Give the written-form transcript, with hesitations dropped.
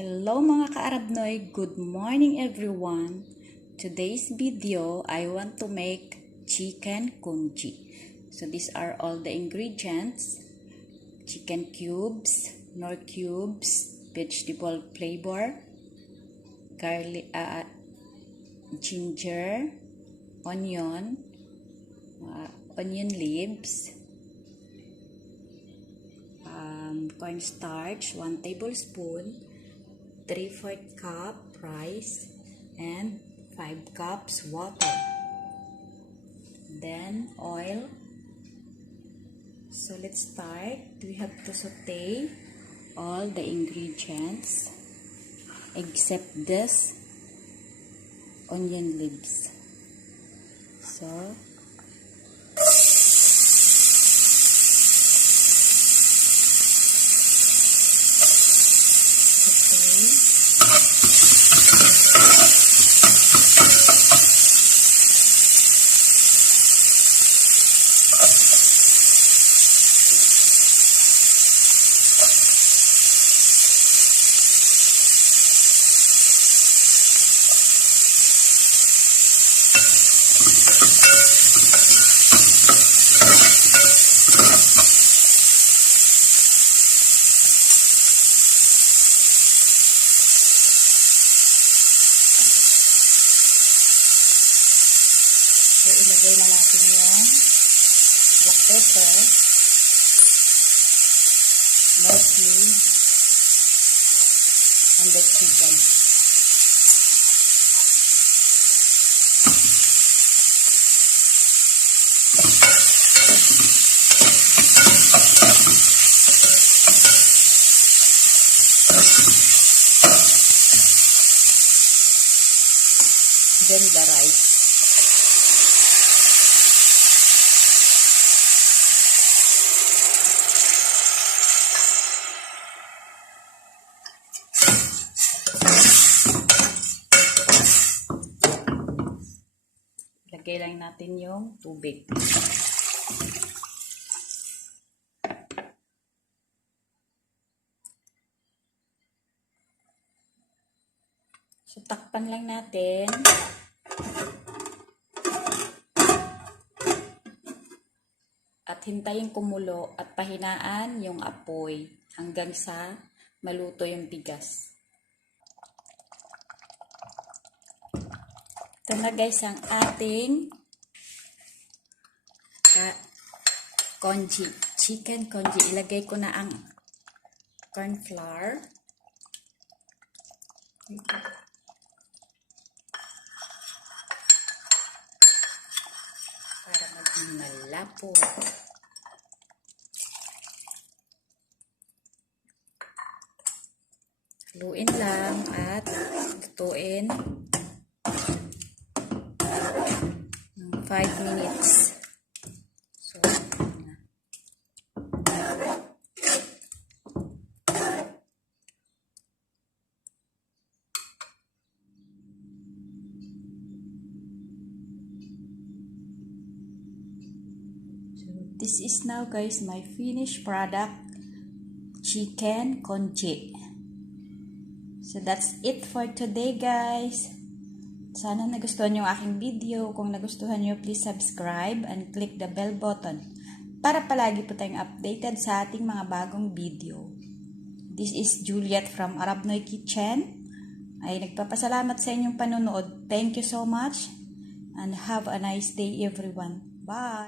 Hello mga ka-Arabnoy, good morning everyone. Today's video, I want to make chicken congee. So these are all the ingredients: chicken cubes, nor cubes, vegetable flavor, garlic, ginger, onion leaves, cornstarch 1 tablespoon, 3/4 cup rice, and 5 cups water. Then oil. So let's start. We have to saute all the ingredients except this onion leaves. So ilagay na natin yung black pepper, nor cubes, and the chicken. Then the rice. Lagay lang natin yung tubig. So, takpan lang natin. At hintayin kumulo at pahinaan yung apoy hanggang sa maluto yung bigas. Ito na guys ang ating congee, chicken congee. Ilagay ko na ang corn flour. Para maging malapot. Haluin lang at lutuin 5 minutes. So, this is now guys my finished product, chicken congee. So that's it for today guys. Sana nagustuhan nyo aking video. Kung nagustuhan nyo, please subscribe and click the bell button para palagi po tayong updated sa ating mga bagong video. This is Juliet from ArabnoyKitchen. Ay nagpapasalamat sa inyong panonood. Thank you so much and have a nice day everyone. Bye!